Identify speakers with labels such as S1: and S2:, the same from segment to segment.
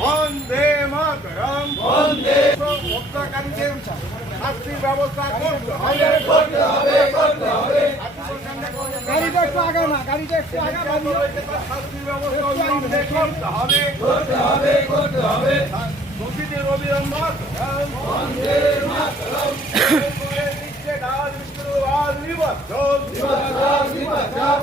S1: বন্দে মাতরম। বন্দে। হত্যাকারীদের শাস্তির ব্যবস্থা করতে হবে। করতে হবে করতে হবে।
S2: গাড়িটা একটু আগা না গাড়িটা একটু আগা
S1: শাস্তির ব্যবস্থা করতে হবে। করতে হবে করতে হবে। দোষীদের অবিলম্বন বন্দে মাতরম। দিচ্ছে ডাক বিষ্ণুবাদ নিবদ্ধন তৃণমূল কংগ্রেস দিচ্ছে ডাক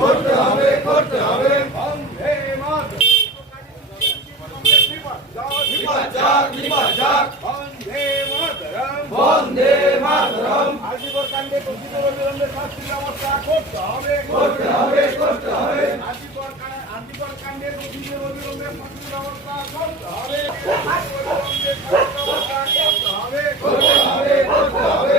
S1: করতে হবে করতে হবে। করতে হবে বন্দে মাতরম। বন্দে মাতরম। আজিবর কাণ্ডে কথিত অবিলম্বে শাস্তির ব্যবস্থা করতে হবে করতে হবে করতে হবে আজিবর আজিবর কাণ্ডে কথিত অবিলম্বে শাস্তির ব্যবস্থা করতে হবে করতে হবে করতে হবে করতে হবে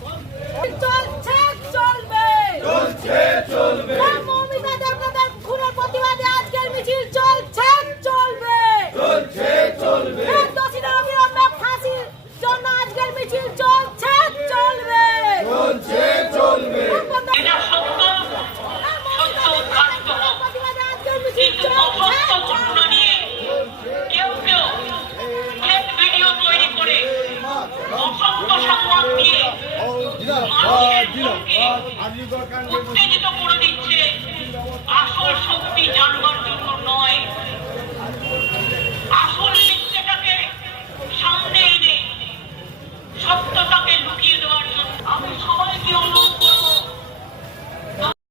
S3: মনকে
S1: আজিবর কাণ্ডে